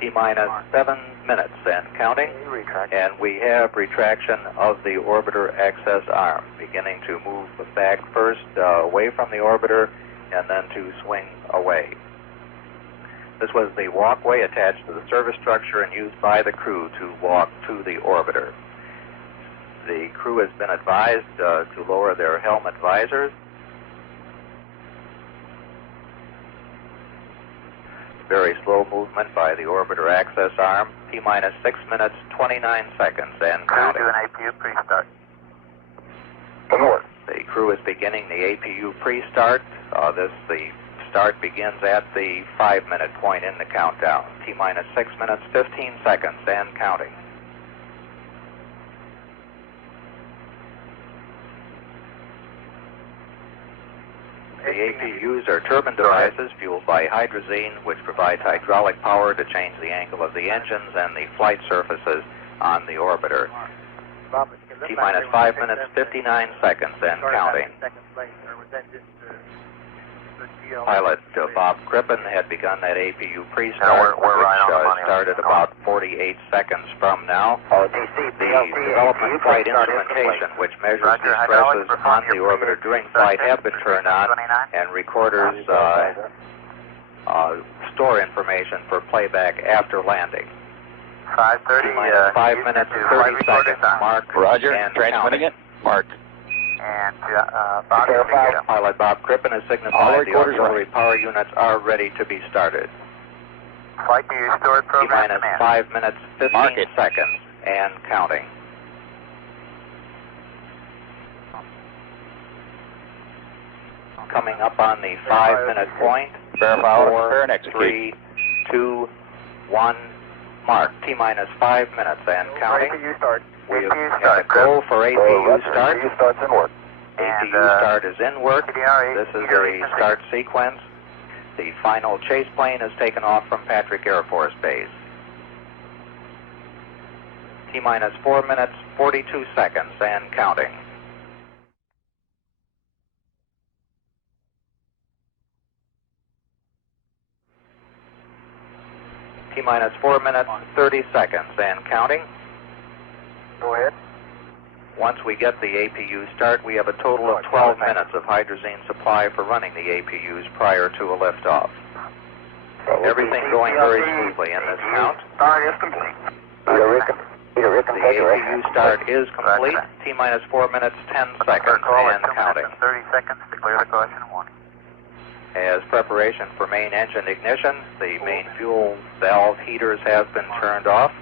T-minus 7 minutes and counting, and we have retraction of the orbiter access arm, beginning to move back first away from the orbiter and then to swing away. This was the walkway attached to the service structure and used by the crew to walk to the orbiter. The crew has been advised to lower their helmet visors. Very slow movement by the orbiter access arm. T-minus 6 minutes, 29 seconds and counting. Do an APU pre-start. The crew is beginning the APU pre-start. The start begins at the 5-minute point in the countdown. T-minus 6 minutes, 15 seconds and counting. The APUs are turbine devices fueled by hydrazine, which provides hydraulic power to change the angle of the engines and the flight surfaces on the orbiter. T-minus 5 minutes, 59 seconds and counting. Pilot Bob Crippen had begun that APU pre-start, which started about 48 seconds from now. The development flight instrumentation, which measures the stresses on the orbiter during flight, have been turned on, and recorders store information for playback after landing. 5:30. 5 minutes, 30 seconds. Mark. Roger. And Transmitting it. Mark. And Pilot Bob Crippen has signified the auxiliary power units are ready to be started. Flight to your stored program. T-minus 5 minutes, 15 seconds and counting. Coming up on the 5-minute point. 4, 3, 2, 1, mark. T-minus 5 minutes and counting. We have a go for APU start. APU start's in work. APU start is in work. This is a start sequence. The final chase plane is taken off from Patrick Air Force Base. T-minus 4 minutes, 42 seconds and counting. T-minus 4 minutes, 30 seconds and counting. Go ahead. Once we get the APU start, we have a total of 12 minutes of hydrazine supply for running the APUs prior to a liftoff. Everything going very smoothly in this count. Start is complete. The APU start is complete. T-minus 4 minutes, 10 seconds and counting. 30 seconds to clear the caution warning. As preparation for main engine ignition, the main fuel valve heaters have been turned off.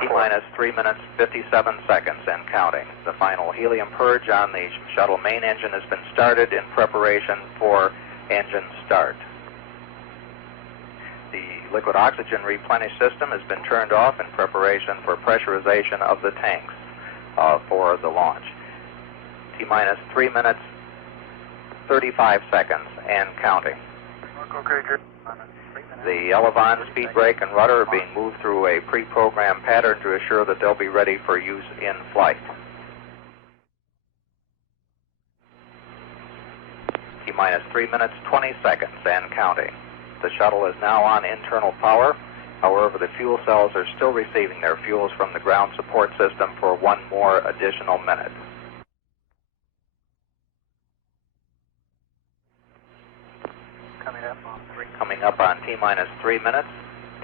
T-minus 3 minutes, 57 seconds and counting. The final helium purge on the shuttle main engine has been started in preparation for engine start. The liquid oxygen replenish system has been turned off in preparation for pressurization of the tanks for the launch. T-minus 3 minutes, 35 seconds and counting. The elevon, speed brake, and rudder are being moved through a pre-programmed pattern to assure that they'll be ready for use in flight. T-minus 3 minutes, 20 seconds and counting. The shuttle is now on internal power. However, the fuel cells are still receiving their fuels from the ground support system for one more additional minute. Coming up on T-minus 3 minutes,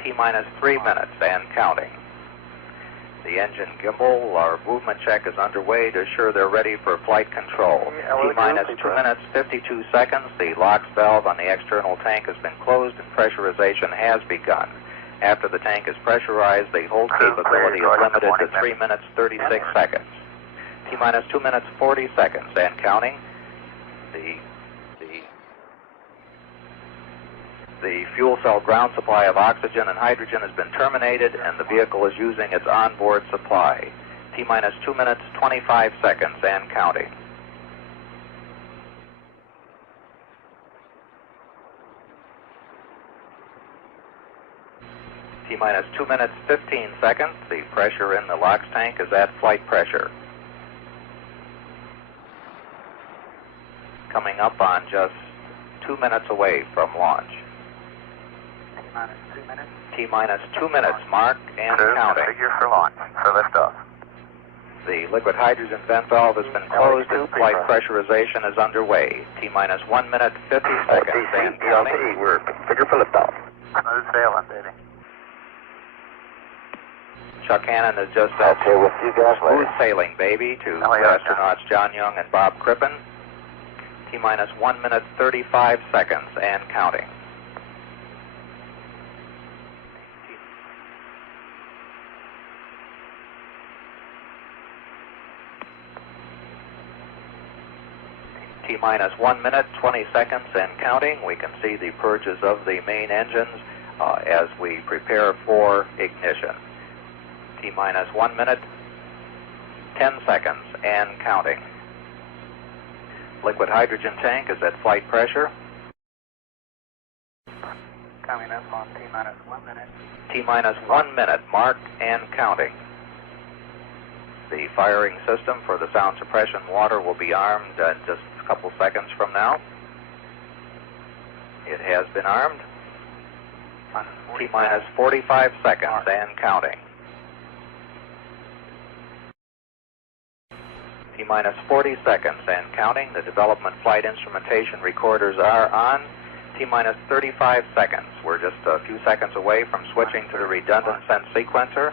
T-minus 3 minutes and counting. The engine gimbal, our movement check is underway to assure they're ready for flight control. T-minus 2 minutes, 52 seconds. The LOX valve on the external tank has been closed and pressurization has begun. After the tank is pressurized, the hold capability is limited to 3 minutes, 36 seconds. T-minus 2 minutes, 40 seconds and counting. The fuel cell ground supply of oxygen and hydrogen has been terminated, and the vehicle is using its onboard supply. T-minus 2 minutes, 25 seconds and counting. T-minus 2 minutes, 15 seconds. The pressure in the LOX tank is at flight pressure. coming up on just 2 minutes away from launch. T-minus 2 minutes. T-minus 2 minutes, mark, and counting. Figure for launch, for liftoff. The liquid hydrogen vent valve has been closed and flight pressurization is underway. T-minus 1 minute, 50 seconds, and counting. We're figure for liftoff. Smooth sailing, baby. Chuck Hannon has just said with you guys smooth sailing, baby, to astronauts John Young and Bob Crippen. T-minus 1 minute, 35 seconds, and counting. T-minus 1 minute, 20 seconds, and counting. We can see the purges of the main engines as we prepare for ignition. T-minus 1 minute, 10 seconds, and counting. Liquid hydrogen tank is at flight pressure. Coming up on T-minus 1 minute. T-minus 1 minute, marked and counting. The firing system for the sound suppression water will be armed just a couple seconds from now. It has been armed. T-minus 45 seconds and counting. T-minus 40 seconds and counting. The development flight instrumentation recorders are on. T-minus 35 seconds. We're just a few seconds away from switching to the redundant sense sequencer.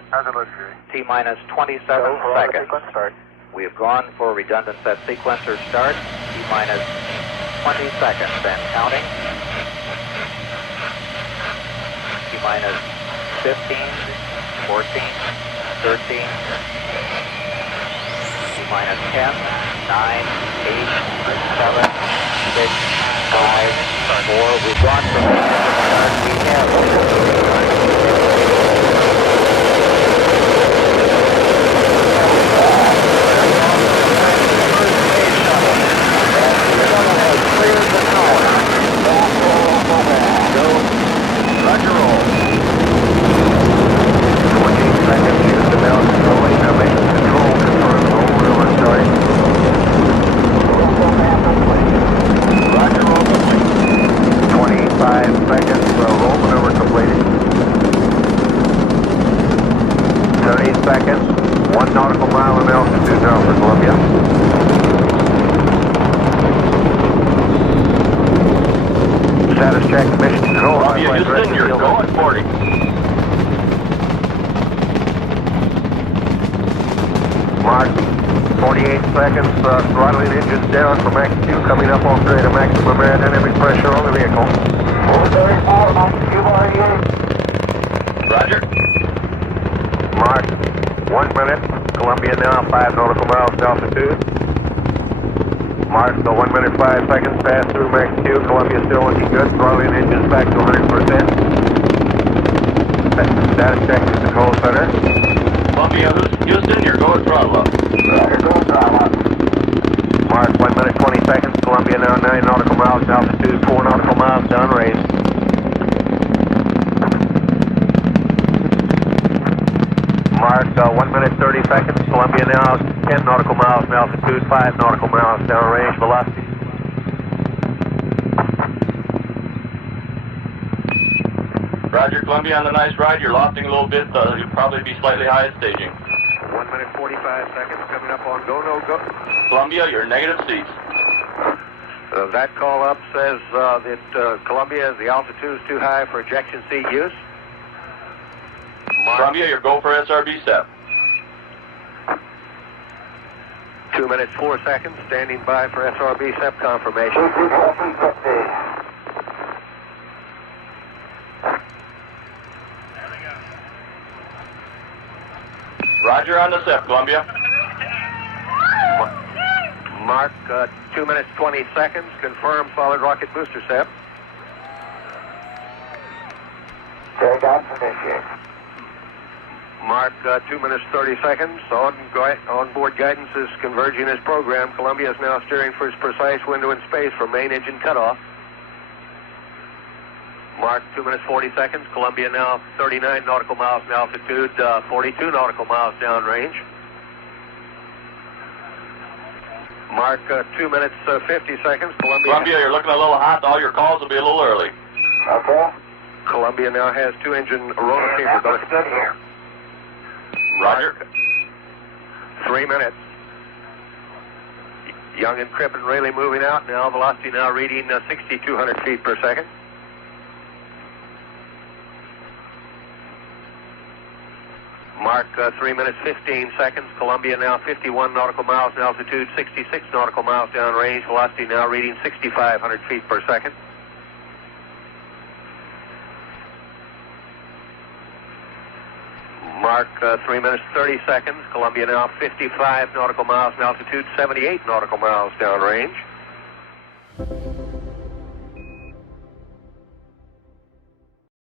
T-minus 27 seconds. We have gone for redundant set sequencer start. T-minus 20 seconds and counting. T-minus 15, 14, 13, T-minus 10, 9, 8, 7, 6, 5, 4. We've gone from the Roger roll. 14 seconds, use the bell controlling, now make control confirm roll maneuver starting. Roger roll complete. 25 seconds, roll maneuver completed. 30 seconds, 1 nautical mile in altitude now for Columbia. Status check, mission control. Houston, you're going 40. Mark, 48 seconds, throttling engines down for max Q, coming up on grade of maximum aerodynamic pressure on the vehicle. Over 34, max Q, 48. Roger. Mark, 1 minute, Columbia now 5 nautical miles to altitude. Mark, so 1 minute 5 seconds pass through max Q. Columbia still looking good. Throttling engines back to 100%. Status check to control center. Columbia, Houston, you're going throttle up. You're going throttle up. Mark, 1 minute 20 seconds. Columbia now 9 nautical miles to altitude, 4 nautical miles downrange. Mark, 1 minute 30 seconds. Columbia now 10 nautical miles in altitude, 5 nautical miles downrange velocity. Roger, Columbia, on the nice ride. You're lofting a little bit. You'll probably be slightly high at staging. 1 minute 45 seconds coming up on go, no go. Columbia, you're negative seats. That call up says that Columbia, the altitude is too high for ejection seat use. Mark. Columbia, you're go for SRB SEP. 2 minutes 4 seconds, standing by for SRB SEP confirmation. Roger on the SEP, Columbia. Mark, 2 minutes 20 seconds, confirm solid rocket booster SEP. Take out initiate. Mark, 2 minutes 30 seconds. On board guidance is converging as programmed. Columbia is now steering for its precise window in space for main engine cutoff. Mark, 2 minutes 40 seconds. Columbia now 39 nautical miles in altitude, 42 nautical miles downrange. Mark 2 minutes 50 seconds. Columbia, you're looking a little hot. All your calls will be a little early. Okay. Columbia now has 2 engine rotor capability. Roger. 3 minutes. Young and Crippen really moving out now. Velocity now reading 6,200 feet per second. Mark 3 minutes 15 seconds. Columbia now 51 nautical miles in altitude, 66 nautical miles downrange. Velocity now reading 6,500 feet per second. Mark 3 minutes 30 seconds. Columbia now 55 nautical miles in altitude, 78 nautical miles downrange.